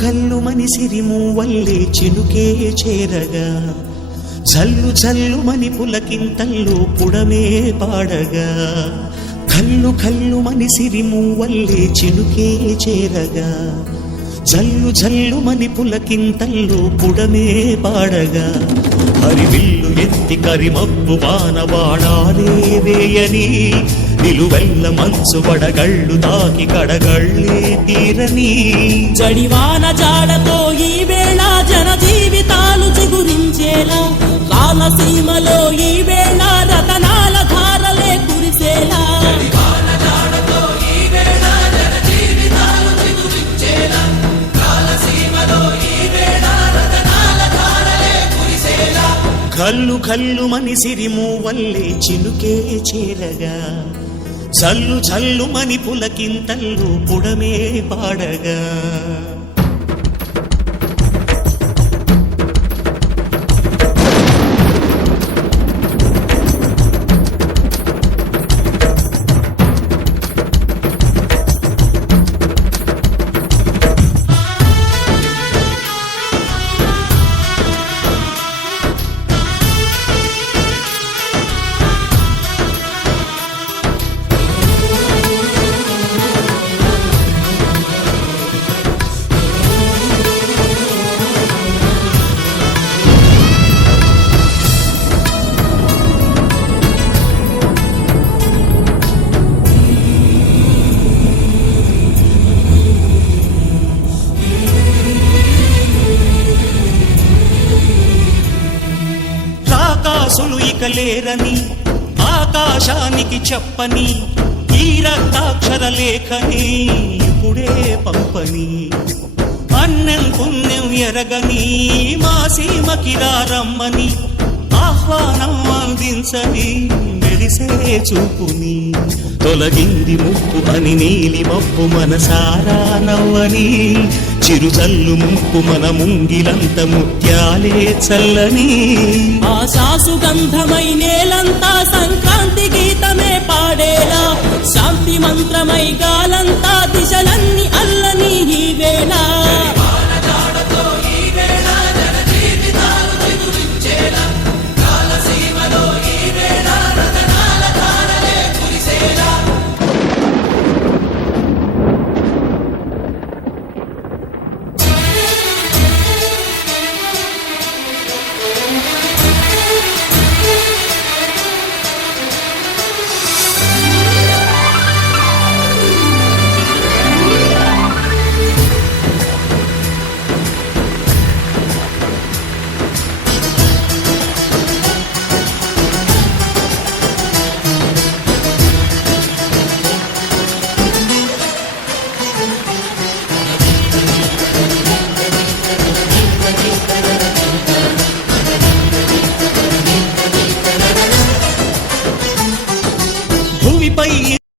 కల్లు మని సిరిమూవల్లే చినుకే చేరగా జల్లు జల్లు మని పులకింతల్లో పుడమే పాడగా కల్లు కల్లు మని సిరిమూవల్లే చినుకే చేరగా జల్లు జల్లు మని పులకింతల్లో పుడమే పాడగా హరివిల్లు ఎత్తి కరిమబ్బు వానవాడాలే వేయని నిలువెల్ల మంచు వడగళ్ళు తాకి కడగళ్ళే తీరని జడివాన జాడతో ఈ వేళ జన జీవితాలు చిగురించేలా రాలసీమలో ఈ వేళ రతనాల ధారలే కురిసేలా కల్లు కల్లు మని సిరిమూవల్లే చినుకే చేరగా జల్లు జల్లు మని పులకింతల్లు పుడమే పాడగా రాకాసులు ఇక లేరని ఆకాశానికి చెప్పని ఈ రక్తాక్షర లేఖని ఇప్పుడే పంపని అన్నం పుణ్యం ఎరగని మా సీమకి రమ్మని ఆహ్వానం అందించని మెరిసే చూపుని తొలగింది ముప్పు అని నీలి మప్పు మనసారా నవ్వని చిరుజల్లు ముప్పు మన ముంగిలంత ముత్యాలే చల్లని ఆశాసు గంధమై నేలంతా సంక్రాంతి గీతమే పాడేలా శాంతి మంత్రమై గాలంతా దిశలన్నీ అల్లని ఈ వేళ భూమిపై